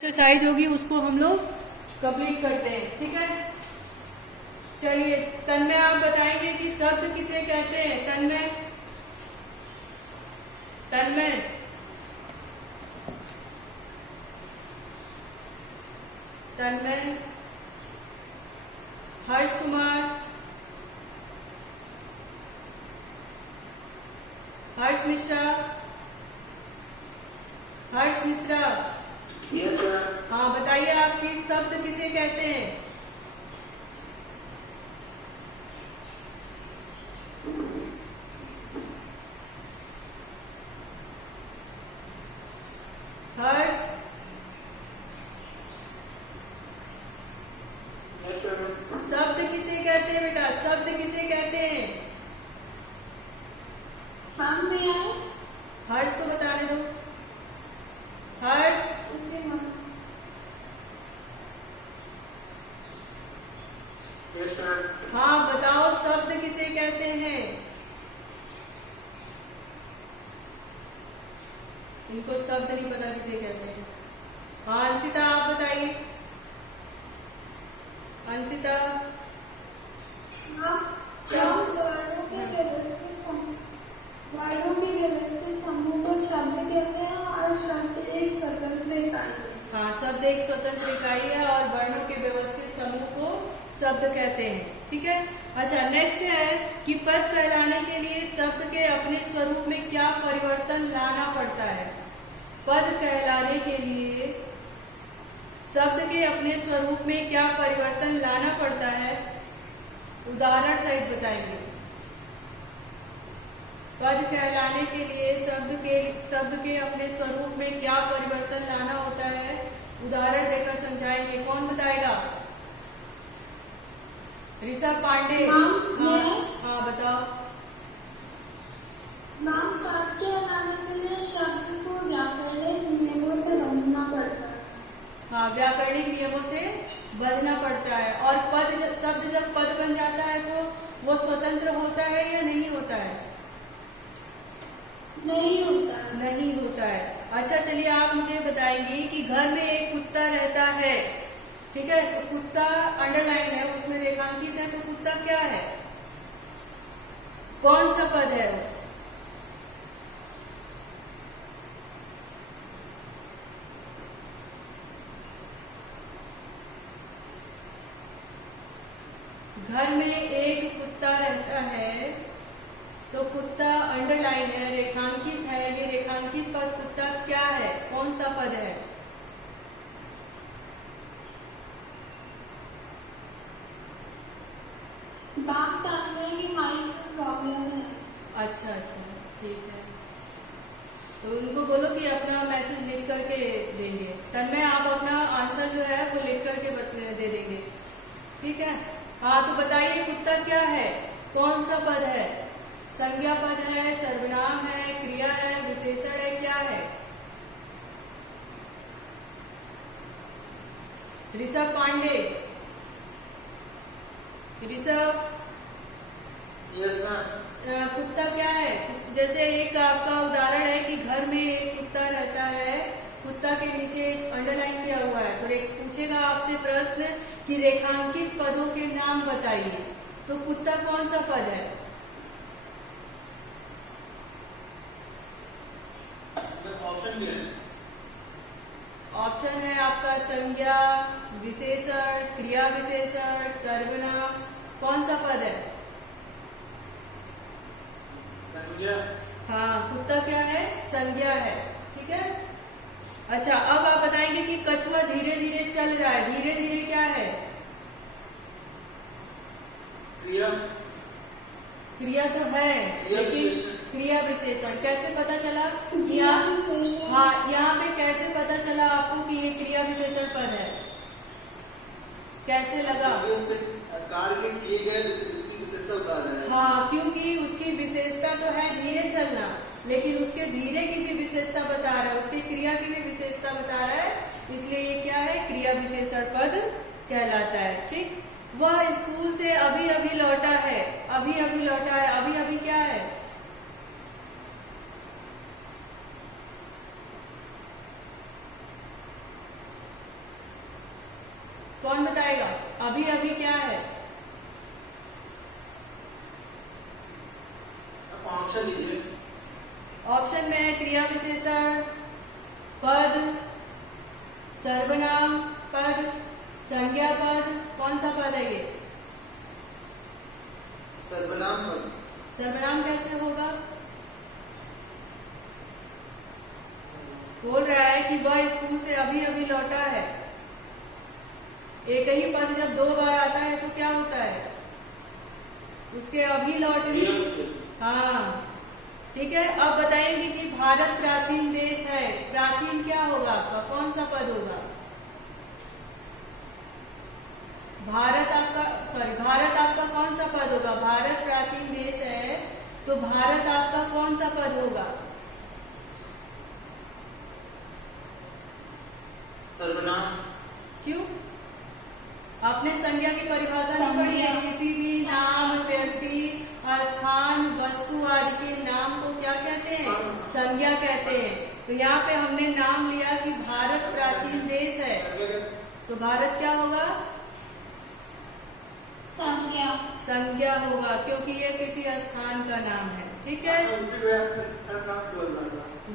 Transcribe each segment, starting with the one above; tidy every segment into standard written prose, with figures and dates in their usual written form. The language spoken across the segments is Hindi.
एक्सरसाइज होगी उसको हम लोग कंप्लीट करते हैं। ठीक है, चलिए तन्मय आप बताएंगे कि शब्द किसे कहते हैं। तन्मय तन्मय तन्मय हर्ष कुमार, हर्ष मिश्रा, हर्ष मिश्रा, हाँ बताइए आपकी शब्द किसे कहते हैं। हर्ष, शब्द किसे कहते हैं बेटा, शब्द किसे कहते हैं। हर्ष को बताने दो। हर्ष, हाँ बताओ शब्द किसे कहते हैं। इनको शब्द नहीं पता किसे कहते हैं। हाँ अंशिता आप बताइए। अंशिता, वर्णों के व्यवस्थित समूह को शब्द कहते हैं और शब्द एक स्वतंत्र इकाई है। हाँ शब्द एक स्वतंत्र इकाई है और वर्णों के व्यवस्थित समूह को शब्द कहते हैं। ठीक है, अच्छा नेक्स्ट है कि पद कहलाने के लिए शब्द के अपने स्वरूप में क्या परिवर्तन लाना पड़ता है। पद कहलाने के लिए शब्द के अपने स्वरूप में क्या परिवर्तन लाना पड़ता है, उदाहरण सहित बताएंगे। पद कहलाने के लिए शब्द के अपने स्वरूप में क्या परिवर्तन लाना होता है, उदाहरण देकर समझाएंगे। कौन बताएगा। ऋषभ पांडे। हाँ बताओ। नाम पद कहलाने के लिए शब्द को व्याकरणिक नियमों से बंधना पड़ता है। हाँ व्याकरणिक नियमों से बंधना पड़ता है। और शब्द जब पद बन जाता है तो वो स्वतंत्र होता है या नहीं होता है। नहीं होता है। नहीं होता है। अच्छा चलिए आप मुझे बताएंगे कि घर में एक कुत्ता रहता है। ठीक है, तो कुत्ता अंडरलाइन है, उसमें रेखांकित है, तो कुत्ता क्या है, कौन सा पद है वो। घर में एक कुत्ता रहता है तो कुत्ता अंडरलाइन है, रेखांकित है, ये रेखांकित पद कुत्ता क्या है, कौन सा पद है। बात करने की माइक प्रॉब्लम है। अच्छा अच्छा ठीक है, तो उनको बोलो कि अपना मैसेज लिख करके देंगे। तन्मय आप अपना आंसर जो है वो लिख करके दे देंगे। ठीक है, हाँ तो बताइए कुत्ता क्या है, कौन सा पद है, संज्ञा पद है, सर्वनाम है, क्रिया है, विशेषण है, क्या है। ऋषभ पांडे। ऋषभ, कुत्ता क्या है। जैसे एक आपका उदाहरण है कि घर में एक कुत्ता रहता है, कुत्ता के नीचे अंडरलाइन किया हुआ है, तो पूछेगा आपसे प्रश्न कि रेखांकित पदों के नाम बताइए, तो कुत्ता कौन सा पद है। ऑप्शन है आपका संज्ञा, विशेषण, क्रिया विशेषण, सर्वनाम, कौन सा पद है। संज्ञा। हाँ कुत्ता क्या है, संज्ञा है। ठीक है, अच्छा अब आप बताएंगे कि कछुआ धीरे धीरे चल रहा है, धीरे धीरे क्या है, क्रिया। क्रिया तो है लेकिन क्रिया विशेषण कैसे पता चला। हाँ यहाँ पे कैसे पता चला आपको कि ये क्रिया विशेषण पद है, कैसे लगा। हाँ क्योंकि उसकी विशेषता तो है धीरे चलना, लेकिन उसके धीरे की भी विशेषता बता रहा है, उसकी क्रिया की भी विशेषता बता रहा है, इसलिए ये क्या है, क्रिया विशेषण पद कहलाता है। ठीक, वह स्कूल से अभी अभी लौटा है, अभी अभी लौटा है, अभी अभी क्या है। कौन बताएगा? अभी अभी क्या है? ऑप्शन दीजिए। ऑप्शन में है क्रिया विशेषण, पद, सर्वनाम पद, संज्ञा पद। कौन सा पद है ये? सर्वनाम पद। सर्वनाम कैसे होगा? बोल रहा है कि वह स्कूल से अभी अभी लौटा है। एक ही पद जब 2 बार आता है तो क्या होता है? उसके अभी लौटने। हाँ, ठीक है। अब बताएंगे कि भारत प्राचीन देश है। प्राचीन क्या होगा आपका? कौन सा पद होगा? भारत आपका कौन सा पद होगा? भारत प्राचीन देश है तो भारत आपका कौन सा पद होगा? सर्वनाम। क्यों? आपने संज्ञा की परिभाषा नहीं पढ़ी है? किसी भी नाम, व्यक्ति, स्थान, वस्तु आदि के नाम को क्या कहते हैं? संज्ञा कहते हैं। तो यहाँ पे हमने नाम लिया कि भारत प्राचीन देश है, तो भारत क्या होगा? संज्ञा। संज्ञा होगा, क्योंकि ये किसी स्थान का नाम है। ठीक है।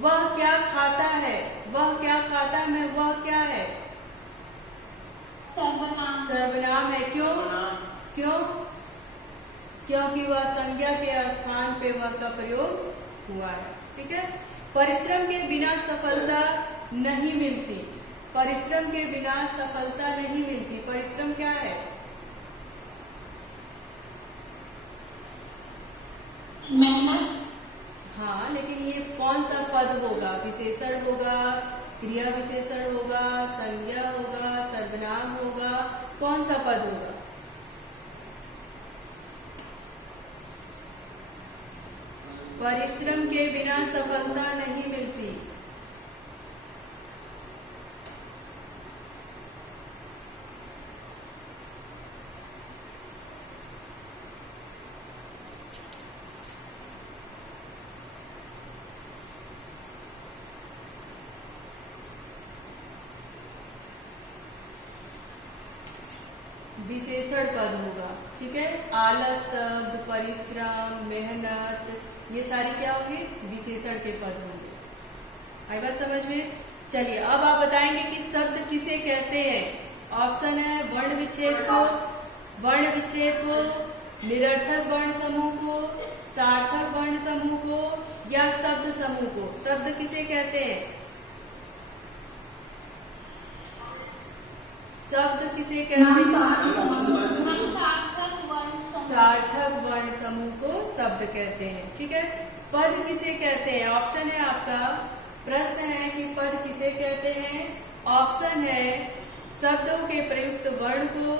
वह क्या खाता है? वह क्या खाता है? वह क्या है? सर्वनाम। सर्वनाम है। क्यों? क्यों? क्योंकि वह संज्ञा के स्थान पे वह का प्रयोग हुआ है। ठीक है। परिश्रम के बिना सफलता नहीं मिलती। परिश्रम के बिना सफलता नहीं मिलती। परिश्रम क्या है? मेहनत। हाँ, लेकिन ये कौन सा पद होगा? विशेषण होगा, क्रिया विशेषण होगा, संज्ञा होगा, सर्वनाम होगा? कौन सा पद होगा? परिश्रम के बिना सफलता नहीं मिलती। विशेषण पद होगा। ठीक है। आलस शब्द, परिश्रम, मेहनत, ये सारी क्या होगी? विशेषण के पद होंगे। आई बात समझ में? चलिए, अब आप बताएंगे कि शब्द किसे कहते हैं। ऑप्शन है वर्ण विच्छेद को, वर्ण विच्छेद को, निरर्थक वर्ण समूह को, सार्थक वर्ण समूह को, या शब्द समूह को। शब्द किसे कहते हैं? शब्द किसे कहते हैं? सार्थक वर्ण समूह को शब्द कहते हैं। ठीक है। पद किसे कहते हैं? ऑप्शन है आपका, प्रश्न है कि पद किसे कहते हैं। ऑप्शन है शब्दों के प्रयुक्त वर्ण को,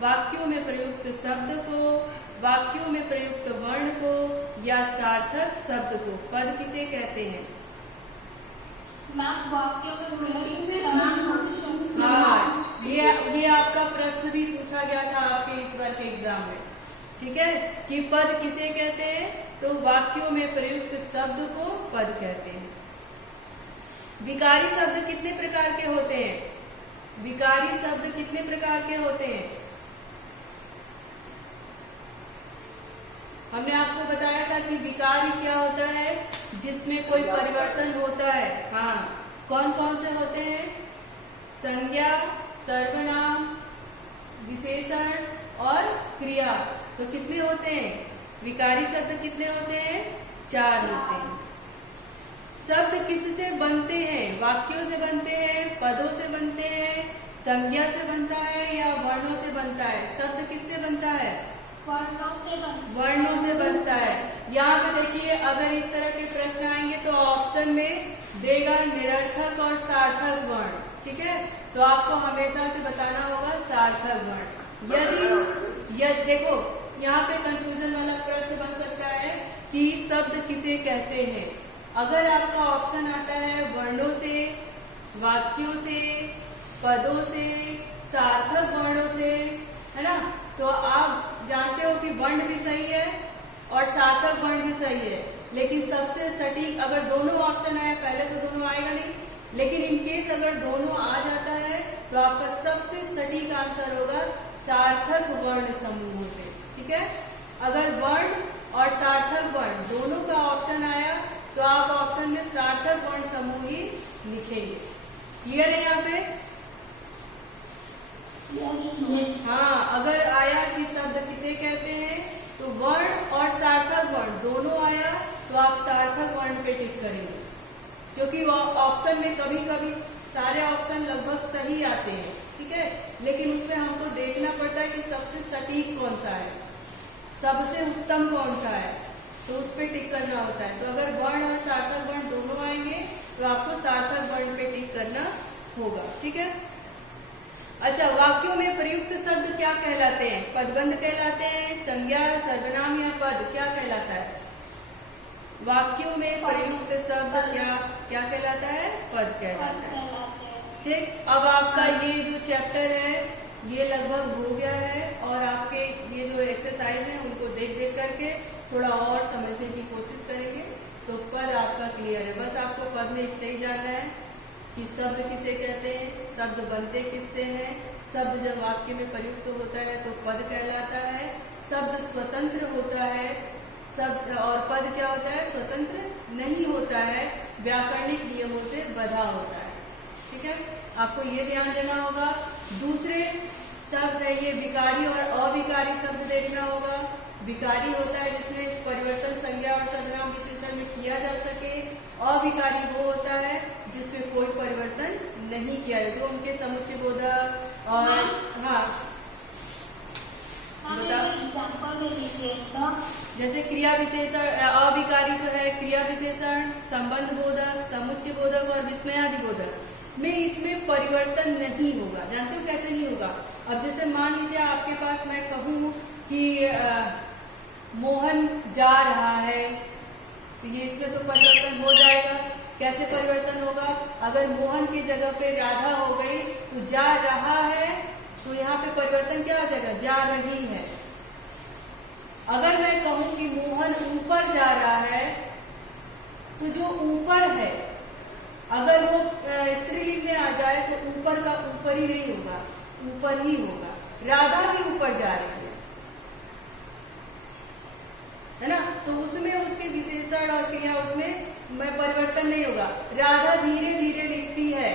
वाक्यों में प्रयुक्त शब्द को, वाक्यों में प्रयुक्त वर्ण को, या सार्थक शब्द को। पद किसे कहते हैं? ये आपका प्रश्न भी पूछा गया था आपके इस बार के एग्जाम में। ठीक है, कि पद किसे कहते हैं? तो वाक्यों में प्रयुक्त शब्द को पद कहते हैं। विकारी शब्द कितने प्रकार के होते हैं? विकारी शब्द कितने प्रकार के होते हैं? हमने आपको बताया था कि विकारी क्या होता है? जिसमें कोई परिवर्तन होता है। हाँ, कौन कौन से होते हैं? संज्ञा, सर्वनाम, विशेषण और क्रिया। तो कितने होते हैं? विकारी शब्द कितने होते हैं? 4 होते हैं। शब्द किससे बनते हैं? वाक्यों से बनते हैं, पदों से बनते हैं, संज्ञा से बनता है, या वर्णों से बनता है? शब्द किससे बनता है? वर्णों से बनता है। यहाँ पे देखिए, अगर इस तरह के प्रश्न आएंगे तो ऑप्शन में देगा निरर्थक और सार्थक वर्ण। ठीक है, तो आपको हमेशा से बताना होगा सार्थक वर्ण। यदि देखो, यहाँ पे कंफ्यूजन वाला प्रश्न बन सकता है कि शब्द किसे कहते हैं। अगर आपका ऑप्शन आता है वर्णों से, वाक्यों से, पदों से, सार्थक वर्णों से, है ना, तो आप जानते हो कि वर्ण भी सही है और सार्थक वर्ण भी सही है। लेकिन सबसे सटीक अगर दोनों ऑप्शन आए, पहले तो दोनों आएगा नहीं, लेकिन इन केस अगर दोनों आ जाता है तो आपका सबसे सबसे सटीक आंसर होगा सार्थक वर्ण समूहों से। ठीक है, अगर वर्ण और सार्थक वर्ण दोनों का ऑप्शन आया तो आप ऑप्शन में सार्थक वर्ण समूह ही लिखेंगे। क्लियर है यहाँ पे? हाँ, अगर आया कि शब्द किसे कहते हैं तो वर्ण और सार्थक वर्ण दोनों आया तो आप सार्थक वर्ण पे टिक करेंगे, क्योंकि वो ऑप्शन में कभी कभी सारे ऑप्शन लगभग सही आते हैं। ठीक है, लेकिन उसमें हमको देखना पड़ता है कि सबसे सटीक कौन सा है, सबसे उत्तम कौन सा है, तो उस पर टिक करना होता है। तो अगर वर्ण और सार्थक वर्ण दोनों आएंगे तो आपको सार्थक वर्ण पे टिक करना होगा। ठीक है, अच्छा, वाक्यों में प्रयुक्त शब्द क्या कहलाते हैं? पदबंध कहलाते हैं, संज्ञा, सर्वनाम या पद क्या कहलाता है? वाक्यों में प्रयुक्त शब्द क्या कहलाता है? पद कहलाता है। ठीक, अब आपका ये जो चैप्टर है ये लगभग हो गया है और आपके ये जो एक्सरसाइज है उनको देख करके थोड़ा और समझने की कोशिश करेंगे तो पद आपका क्लियर है। बस आपको पद में इतना ही जानना है कि शब्द किसे कहते हैं, शब्द बनते किससे हैं, शब्द जब वाक्य में प्रयुक्त होता है तो पद कहलाता है, शब्द स्वतंत्र होता है, शब्द और पद क्या होता है? स्वतंत्र नहीं होता है, व्याकरणिक नियमों से बंधा होता है। ठीक है, आपको ये ध्यान देना होगा। दूसरे शब्द है ये विकारी और अविकारी शब्द देखना होगा। विकारी होता है जिसमें परिवर्तन संज्ञा और सर्वनाम विशेषण में किया जा सके, अविकारी वो होता है जिसमें कोई परिवर्तन नहीं किया है, जो उनके समुच्चय बोधक और जैसे क्रिया विशेषण, अविकारी जो है क्रिया विशेषण, संबंध बोधक, समुच्चय बोधक और विस्मयादि बोधक में इसमें परिवर्तन नहीं होगा। जानते हो कैसे नहीं होगा? अब जैसे मान लीजिए आपके पास मैं कहूँ कि मोहन जा रहा है तो ये इसमें तो परिवर्तन हो जाएगा। कैसे परिवर्तन होगा? अगर मोहन की जगह पे राधा हो गई तो जा रहा है तो यहाँ पे परिवर्तन क्या आ जाएगा? जा रही है। अगर मैं कहूँ कि मोहन ऊपर जा रहा है तो जो ऊपर है अगर वो स्त्रीलिंग में आ जाए तो ऊपर का ऊपर ही नहीं होगा, ऊपर ही होगा। राधा भी ऊपर जा रही है ना, तो उसमें उसके विशेषण और क्रिया उसमें परिवर्तन नहीं होगा। राधा धीरे धीरे लिखती है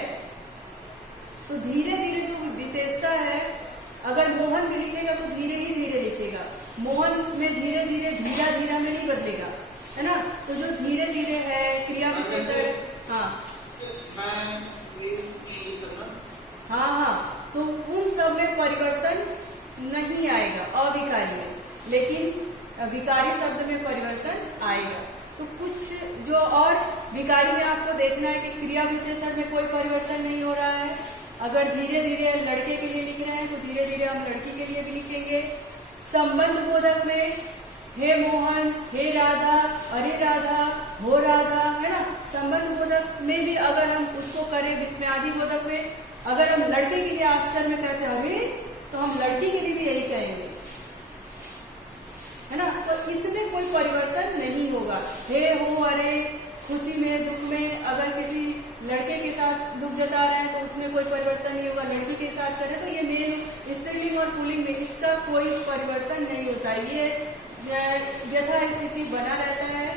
तो धीरे धीरे जो विशेषता है, अगर मोहन भी लिखेगा तो धीरे ही धीरे लिखेगा, मोहन में धीरे धीरे धीरा धीरा में नहीं बदलेगा, है ना। तो जो धीरे धीरे है क्रिया विशेषण, हाँ, तो उन सब में परिवर्तन नहीं आएगा अविकारी में, लेकिन विकारी शब्द में परिवर्तन आएगा। तो कुछ जो और विकारी में आपको देखना है कि क्रिया विशेषण में कोई परिवर्तन नहीं हो रहा है। अगर धीरे धीरे लड़के के लिए लिख रहे हैं तो धीरे धीरे हम लड़की के लिए भी लिखेंगे। संबंध बोधक में हे मोहन, हे राधा, अरे राधा, हो राधा, है ना। संबंध बोधक में भी अगर हम उसको करें विस्मयादि बोधक में, अगर हम लड़के के लिए आश्चर्य में कहते हैं अरे, तो हम लड़की के लिए भी यही कहेंगे, है ना। तो इसमें कोई परिवर्तन नहीं होगा। हे, हो, अरे, खुशी में, दुख में, अगर किसी लड़के के साथ दुख जता रहे हैं तो उसमें कोई परिवर्तन नहीं होगा। लड़की के साथ करें तो ये मेल स्त्रीलिंग और पुल्लिंग में इसका कोई परिवर्तन नहीं होता। ये यथा स्थिति बना रहता है।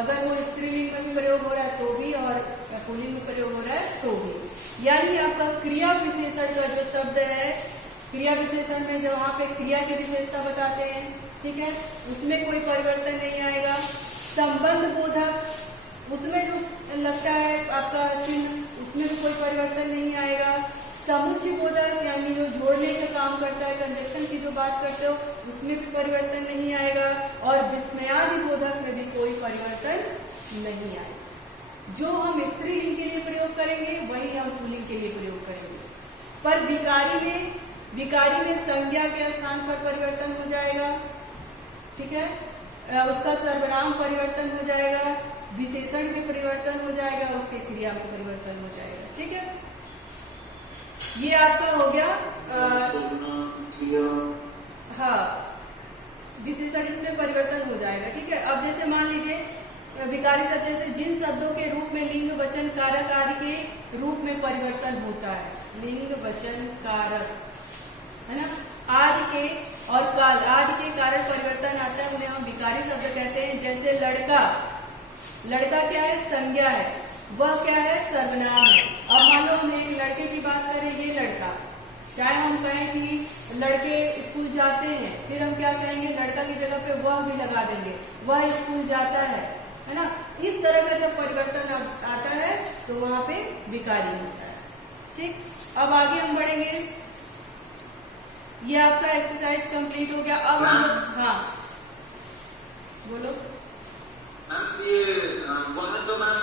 अगर वो स्त्रीलिंग में भी प्रयोग हो रहा है तो भी और पुल्लिंग में प्रयोग हो रहा है तो भी। यानी आपका क्रिया विशेषण का जो शब्द है, क्रिया विशेषण में जो वहाँ पे क्रिया की विशेषता बताते हैं, ठीक है, उसमें कोई परिवर्तन नहीं आएगा। संबंध बोधक उसमें जो लगता है आपका चिन्ह, उसमें भी कोई परिवर्तन नहीं आएगा। समुच्चय बोधक यानी जो जोड़ने का काम करता है, कंजक्शन की जो बात करते हो, उसमें भी परिवर्तन नहीं आएगा। और विस्मयादि बोधक में भी कोई परिवर्तन नहीं आएगा। जो हम स्त्रीलिंग के लिए प्रयोग करेंगे वही हम पुल्लिंग के लिए प्रयोग करेंगे। पर विकारी में संज्ञा के स्थान पर परिवर्तन हो जाएगा, ठीक है, उसका सर्वनाम परिवर्तन हो जाएगा, विशेषण में परिवर्तन हो जाएगा, उसके क्रिया में परिवर्तन हो जाएगा, ठीक है। ये आपका हो गया हाँ, विशेषण इसमें परिवर्तन हो जाएगा, ठीक है। अब जैसे मान लीजिए विकारी शब्द जैसे जिन शब्दों के रूप में लिंग वचन कारक आदि के रूप में परिवर्तन होता है, लिंग वचन कारक है ना, आदि के और काल आदि के कारण परिवर्तन आता है, उन्हें हम विकारी शब्द कहते हैं। जैसे लड़का, लड़का क्या है? संज्ञा है, वह क्या है? सर्वनाम है। अब मान लो हम एक लड़के की बात करें, ये लड़का, चाहे हम कहें कि लड़के स्कूल जाते हैं, फिर हम क्या कहेंगे? लड़का की जगह पे वह भी लगा देंगे, वह स्कूल जाता है ना। इस तरह का जब परिवर्तन आता है तो वहां पे विकारी होता है। ठीक, अब आगे हम बढ़ेंगे। ये आपका एक्सरसाइज कंप्लीट हो गया। अब हम, हाँ बोलो। मैम ये वर्ण तो मैम